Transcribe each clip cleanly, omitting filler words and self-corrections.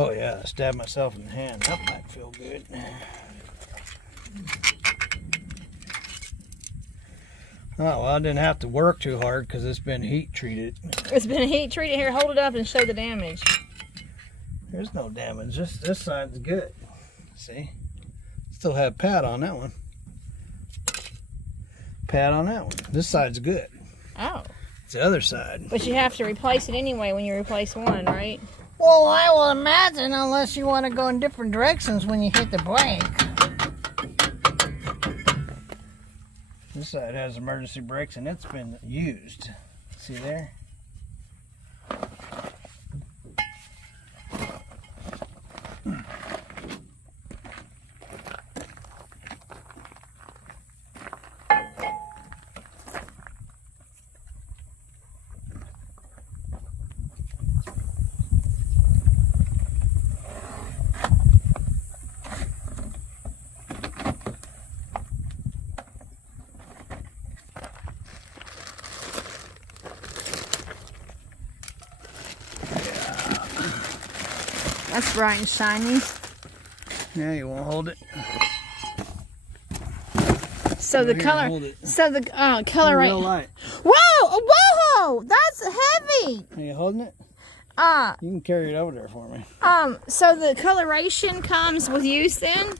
Oh yeah, I stabbed myself in the hand. That might feel good. Oh, well, I didn't have to work too hard because it's been heat treated. It's been heat treated. Here, hold it up and show the damage. There's no damage. This side's good. See? Still have pad on that one. Pad on that one. This side's good. Oh. It's the other side. But you have to replace it anyway when you replace one, right? Well, I will imagine, unless you want to go in different directions when you hit the brake. This side has emergency brakes and it's been used. See there? That's bright and shiny. Yeah, you won't hold it. So the Here, color, hold it. so the color right. Real light. Whoa, whoa, that's heavy. Are you holding it? You can carry it over there for me. So the coloration comes with use then?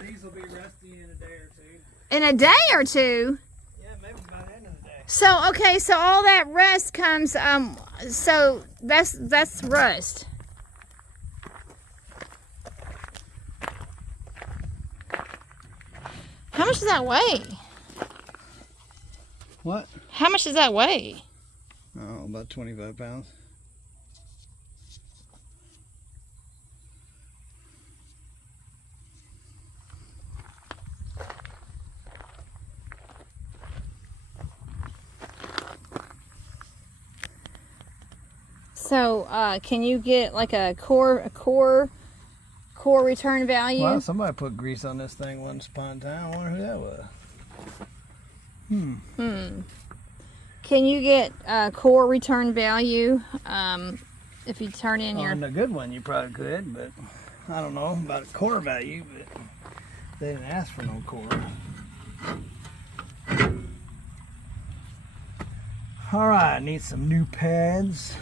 These will be rusty in a day or two. In a day or two? Yeah, maybe by the end of the day. So, okay, so all that rust comes, so that's rust. How much does that weigh? What? How much does that weigh? Oh, about 25 pounds. So, can you get like a core return value? Well, somebody put grease on this thing once upon a time. I wonder who that was. Can you get core return value if you turn in your... On a good one, you probably could, but I don't know about core value, but they didn't ask for no core. All right, need some new pads.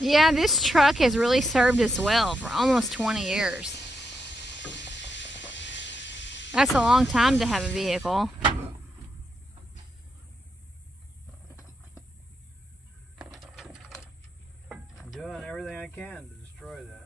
Yeah, this truck has really served us well for almost 20 years. That's a long time to have a vehicle. I'm doing everything I can to destroy that.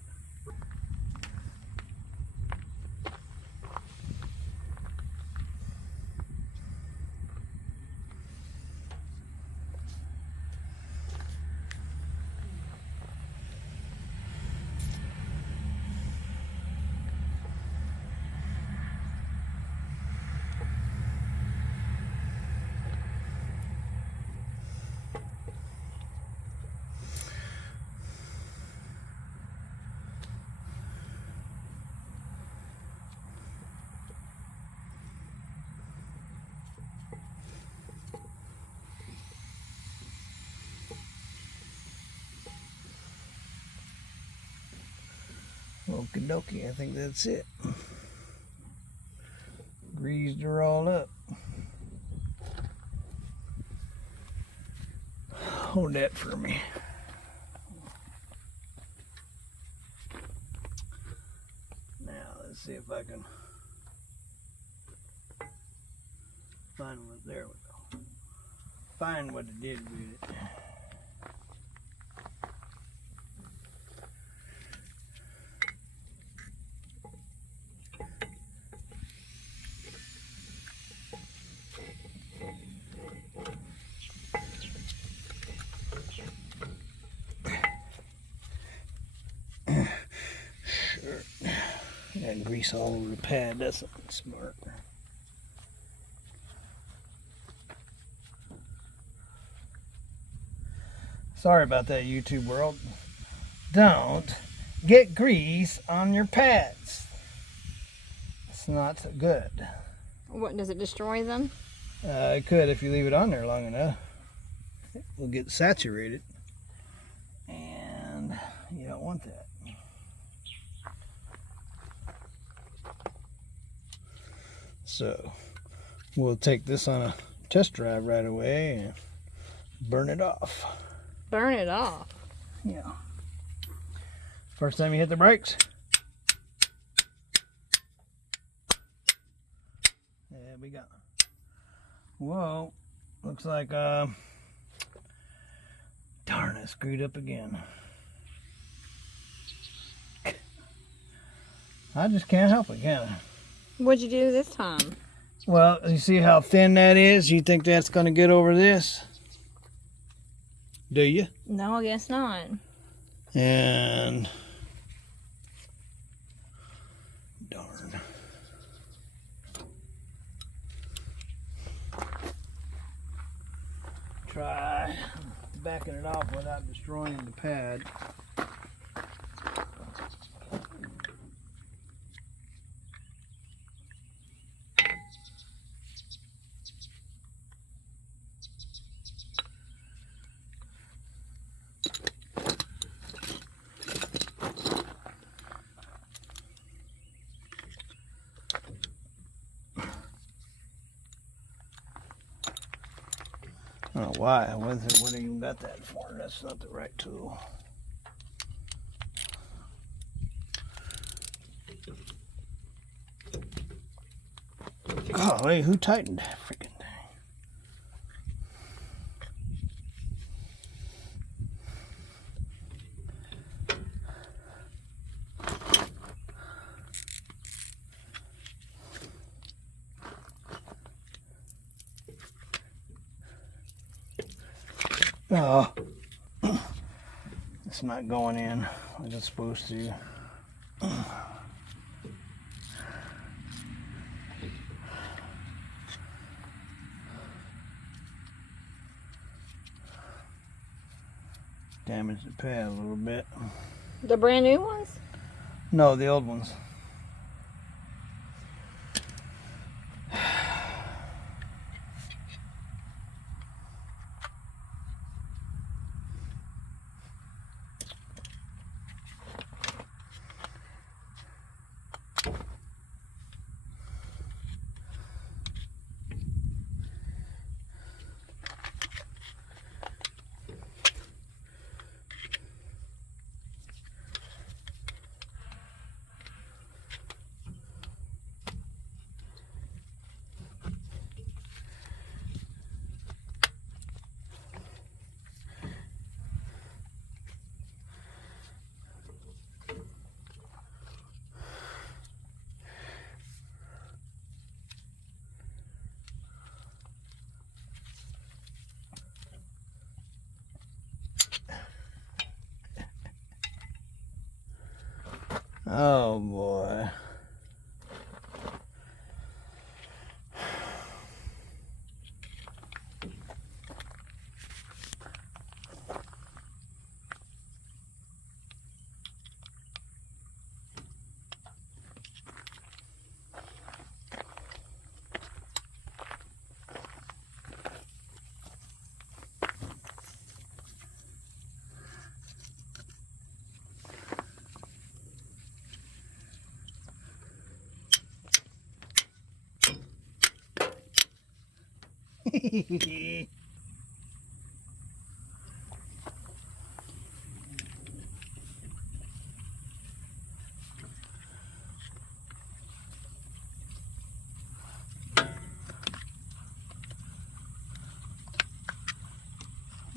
Okie dokie, I think that's it. Greased her all up. Hold that for me. Now, let's see if I can find what, there we go. Find what it did with it. Got grease all over the pad. That's smart. Sorry about that, YouTube world. Don't get grease on your pads. It's not good. What, does it destroy them? It could if you leave it on there long enough. It will get saturated. And you don't want that. So we'll take this on a test drive right away and burn it off. Burn it off. Yeah. First time you hit the brakes. There we go. Whoa. Looks like, darn, I screwed up again. I just can't help it, can I? What'd you do this time? Well, you see how thin that is? You think that's going to get over this? Do you? No, I guess not. And darn. Try backing it off without destroying the pad. I don't know why. What I even got that for? That's not the right tool. Golly, who tightened that freaking thing? Oh, it's not going in like it's supposed to. Damaged the pad a little bit. The brand new ones? No, the old ones. Oh boy.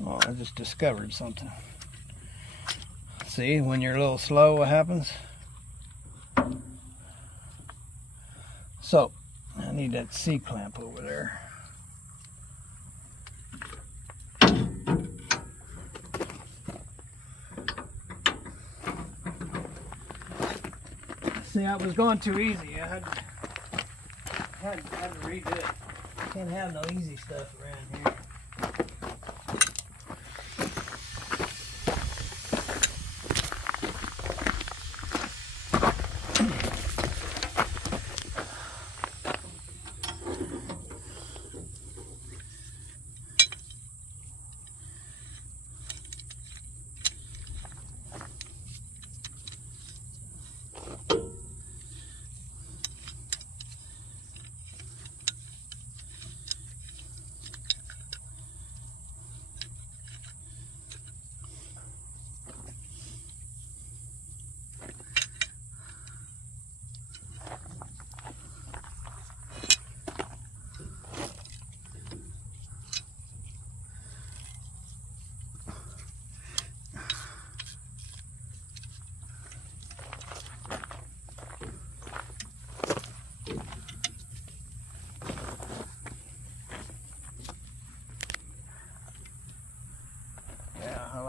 Oh, I just discovered something. See, when you're a little slow, what happens? So, I need that C-clamp over there. See, I was going too easy. I had to redo it. Can't have no easy stuff around here.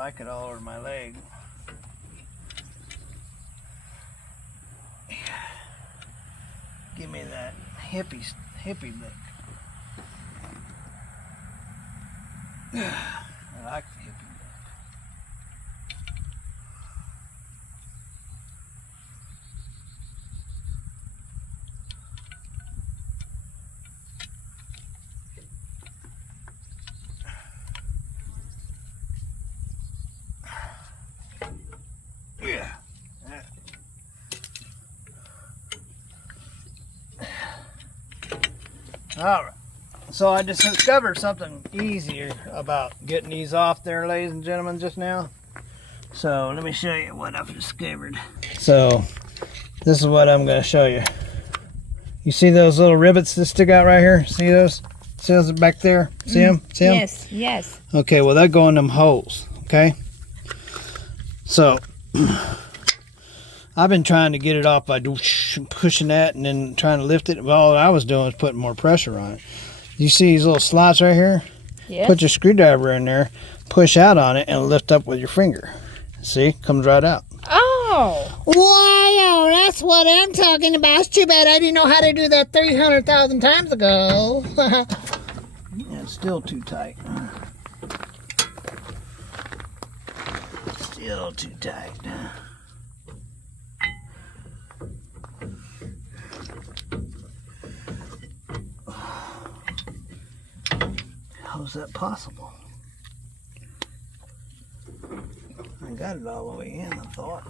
like it all over my leg. Give me that hippie look. I like the hippie look. Yeah. All right. So I just discovered something easier about getting these off there, ladies and gentlemen, just now. So let me show you what I've discovered. So this is what I'm going to show you. You see those little rivets that stick out right here? See those? See those back there? See them? See them? Yes, yes. Okay, well, that go in them holes, okay? So I've been trying to get it off by pushing that and then trying to lift it. Well, all I was doing was putting more pressure on it. You see these little slots right here? Yes. Put your screwdriver in there, push out on it, and lift up with your finger. See? Comes right out. Oh! Wow, that's what I'm talking about. It's too bad I didn't know how to do that 300,000 times ago. Yeah, it's still too tight. Still too tight. How is that possible? I got it all the way in, I thought.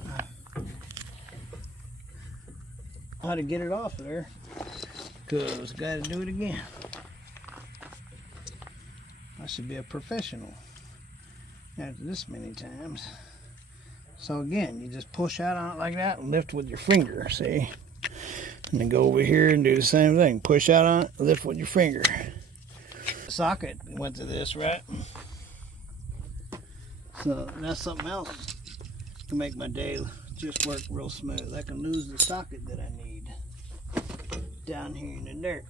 How to get it off there? Because I got to do it again. I should be a professional after this many times. So again, you just push out on it like that and lift with your finger, see? And then go over here and do the same thing. Push out on it, lift with your finger. Socket went to this, right? So that's something else to make my day just work real smooth. I can lose the socket that I need down here in the dirt.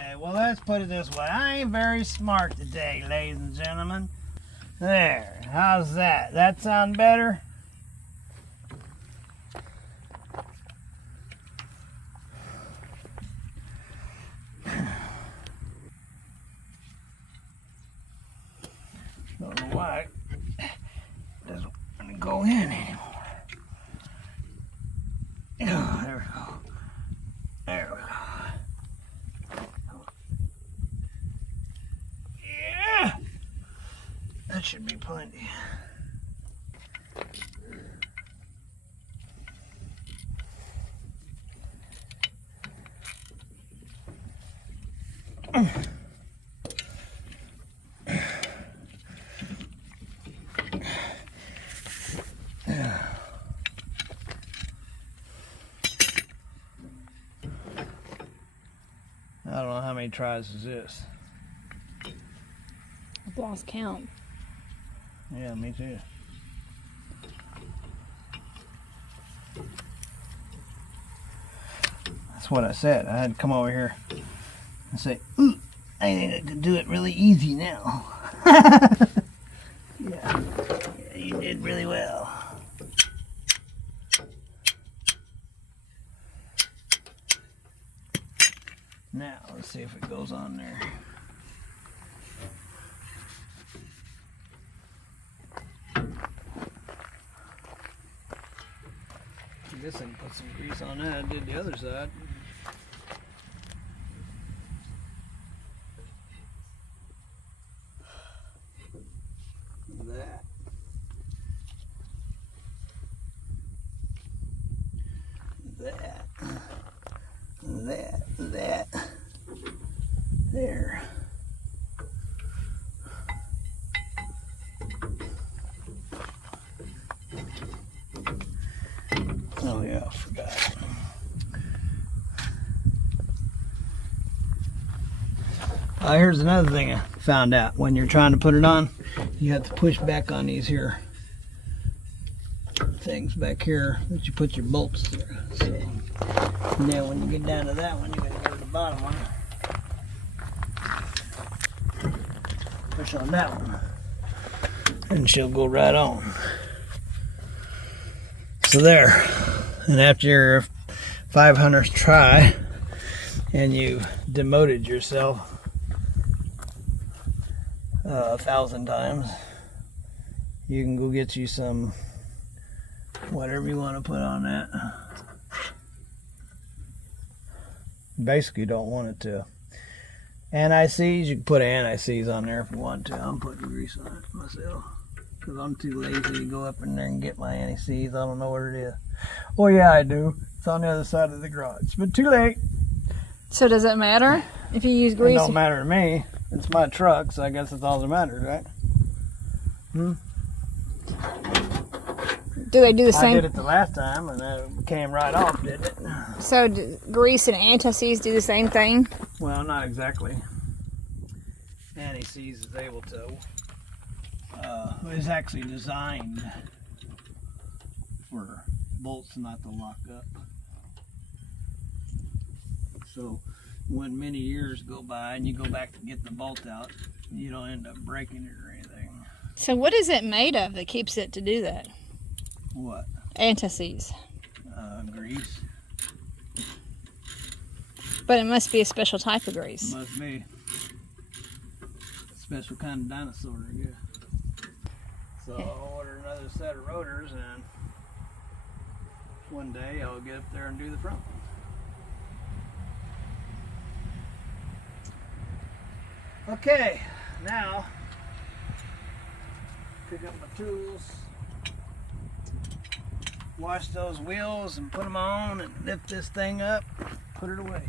Okay, well, let's put it this way. I ain't very smart today, ladies and gentlemen. There, how's that? That sound better? Don't know why it doesn't want to go in anymore. Oh, there we go. There we go. Yeah! That should be plenty. I don't know how many tries is this. I've lost count. Yeah, me too. That's what I said. I had to come over here and say, ooh, I think I could do it really easy now. Yeah, you did really well. Now, let's see if it goes on there. I guess I can put some grease on that. I did the other side. That. That. There. Oh yeah, I forgot. Here's another thing I found out. When you're trying to put it on, you have to push back on these here things back here that you put your bolts through. So, and then when you get down to that one, you gotta go to the bottom one. push on that one. And she'll go right on. So there. And after your 500th try, and you demoted yourself 1,000 times, you can go get you some whatever you want to put on that. Basically don't want it to. Anti-seize, you can put anti-seize on there if you want to. I'm putting grease on it myself because I'm too lazy to go up in there and get my anti-seize. I don't know where it is. Oh yeah, I do. It's on the other side of the garage, but too late. So does it matter if you use It grease? don't matter to me. It's my truck, so I guess that's all that matters, right? Do they do the I same? did it the last time, and it came right off, didn't it? So grease and anti-seize do the same thing? Well, not exactly. Anti-seize is able to. It's actually designed for bolts not to lock up. So when many years go by and you go back to get the bolt out, you don't end up breaking it or anything. So what is it made of that keeps it to do that? What? Anti-seize. Grease. But it must be a special type of grease. Must be. Special kind of dinosaur, I guess. So I'll order another set of rotors, and one day I'll get up there and do the front one. Okay, now pick up my tools, wash those wheels and put them on, and lift this thing up, put it away.